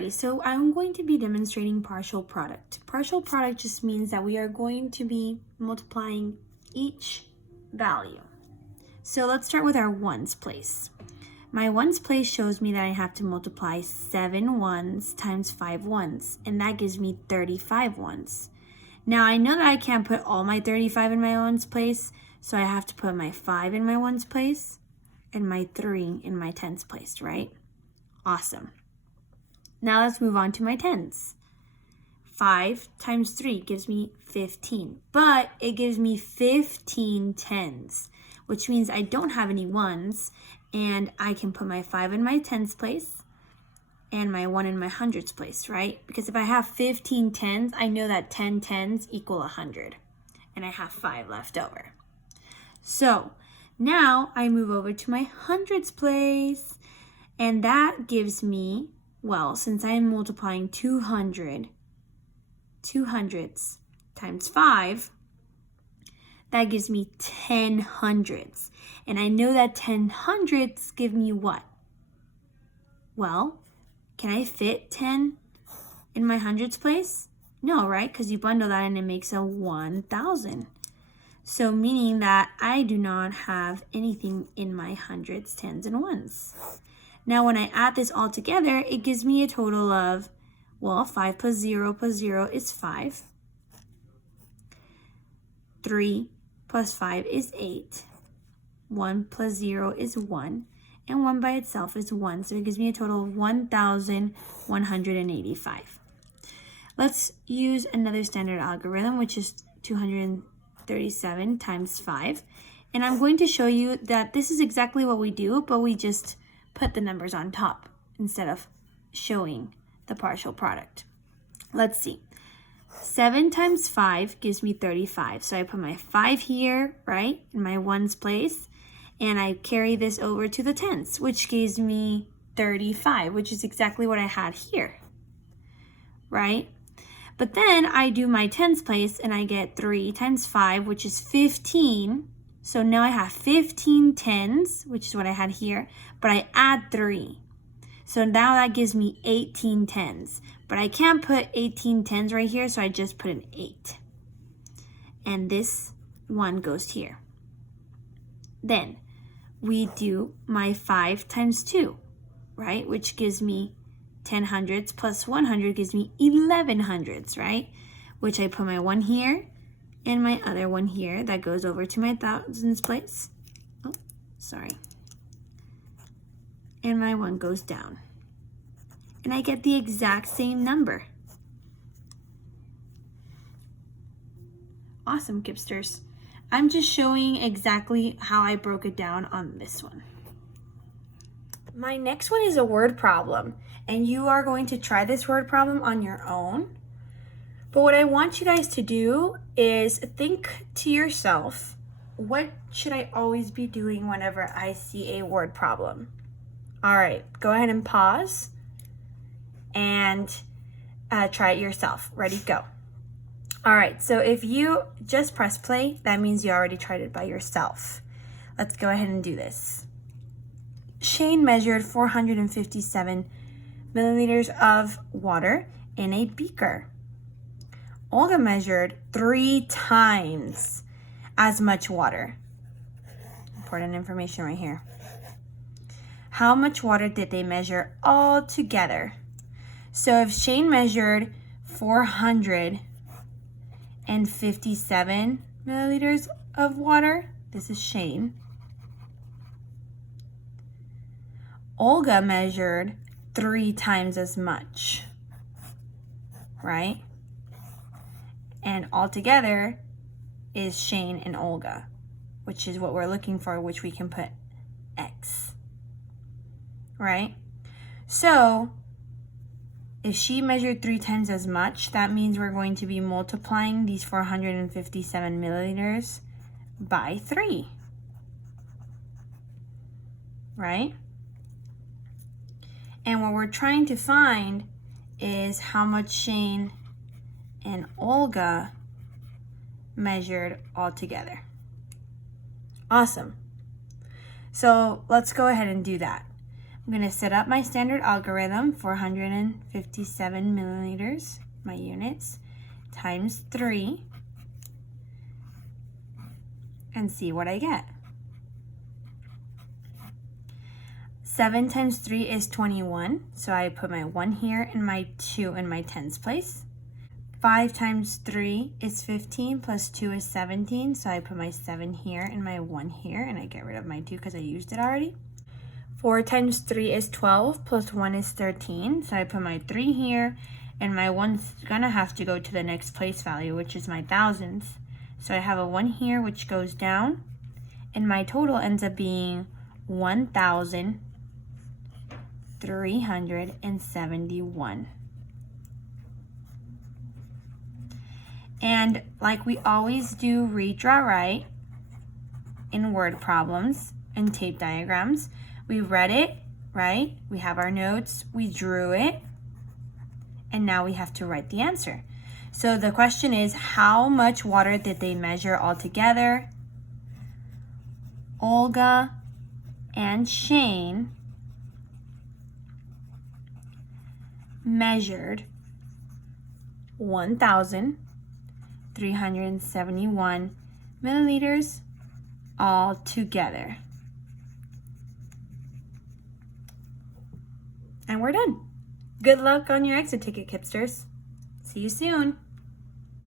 Alrighty, so I'm going to be demonstrating partial product. Partial product just means that we are going to be multiplying each value. So let's start with our ones place. My ones place shows me that I have to multiply 7 ones times 5 ones, and that gives me 35 ones. Now I know that I can't put all my 35 in my ones place, so I have to put my 5 in my ones place and my 3 in my tens place, right? Awesome. Now let's move on to my tens. 5 times 3 gives me 15, but it gives me 15 tens, which means I don't have any ones, and I can put my 5 in my tens place and my 1 in my hundreds place, right? Because if I have 15 tens, I know that 10 tens equal 100, and I have 5 left over. So now I move over to my hundreds place, and that gives me, well, since I am multiplying 200 hundreds times 5, that gives me 10 hundreds. And I know that 10 hundreds give me what? Well, can I fit 10 in my hundreds place? No, right? Because you bundle that and it makes a 1,000. So meaning that I do not have anything in my hundreds, tens, and ones. Now when I add this all together, it gives me a total of, well, 5 plus 0 is 5. 3 plus 5 is 8. 1 plus 0 is 1. And 1 by itself is 1. So it gives me a total of 1,185. Let's use another standard algorithm, which is 237 times 5. And I'm going to show you that this is exactly what we do, but we just put the numbers on top instead of showing the partial product. Let's see. 7 times 5 gives me 35. So I put my 5 here, right, in my ones place, and I carry this over to the tens, which gives me 35, which is exactly what I had here, right? But then I do my tens place, and I get 3 times 5, which is 15. So now I have 15 tens, which is what I had here, but I add 3. So now that gives me 18 tens. But I can't put 18 tens right here, so I just put an 8. And this one goes here. Then we do my 5 times 2, right? Which gives me 10 hundreds plus 100 gives me 11 hundreds, right? Which I put my 1 here and my other one here that goes over to my thousands place. Oh, sorry. And my 1 goes down. And I get the exact same number. Awesome, Kipsters. I'm just showing exactly how I broke it down on this one. My next one is a word problem, and you are going to try this word problem on your own. But what I want you guys to do is think to yourself, what should I always be doing whenever I see a word problem? All right, go ahead and pause and try it yourself. Ready, go. All right, so if you just press play, that means you already tried it by yourself. Let's go ahead and do this. Shane measured 457 milliliters of water in a beaker. Olga measured 3 times as much water. Important information right here. How much water did they measure all together? So if Shane measured 457 milliliters of water, this is Shane. Olga measured 3 times as much, right? And all together is Shane and Olga, which is what we're looking for, which we can put X, right? So if she measured 3 times as much, that means we're going to be multiplying these 457 milliliters by 3, right? And what we're trying to find is how much Shane and Olga measured all together. Awesome. So let's go ahead and do that. I'm going to set up my standard algorithm, 457 milliliters, my units, times 3, and see what I get. 7 times 3 is 21, so I put my 1 here and my 2 in my tens place. 5 times 3 is 15, plus 2 is 17, so I put my 7 here and my 1 here, and I get rid of my 2 because I used it already. 4 times 3 is 12, plus 1 is 13, so I put my 3 here, and my 1's gonna have to go to the next place value, which is my thousands. So I have a 1 here, which goes down, and my total ends up being 1,371. And like we always do, read, draw, write in word problems and tape diagrams. We read it, right? We have our notes, we drew it, and now we have to write the answer. So the question is, how much water did they measure altogether? Olga and Shane measured 1,371 milliliters all together. And we're done. Good luck on your exit ticket, Kipsters. See you soon.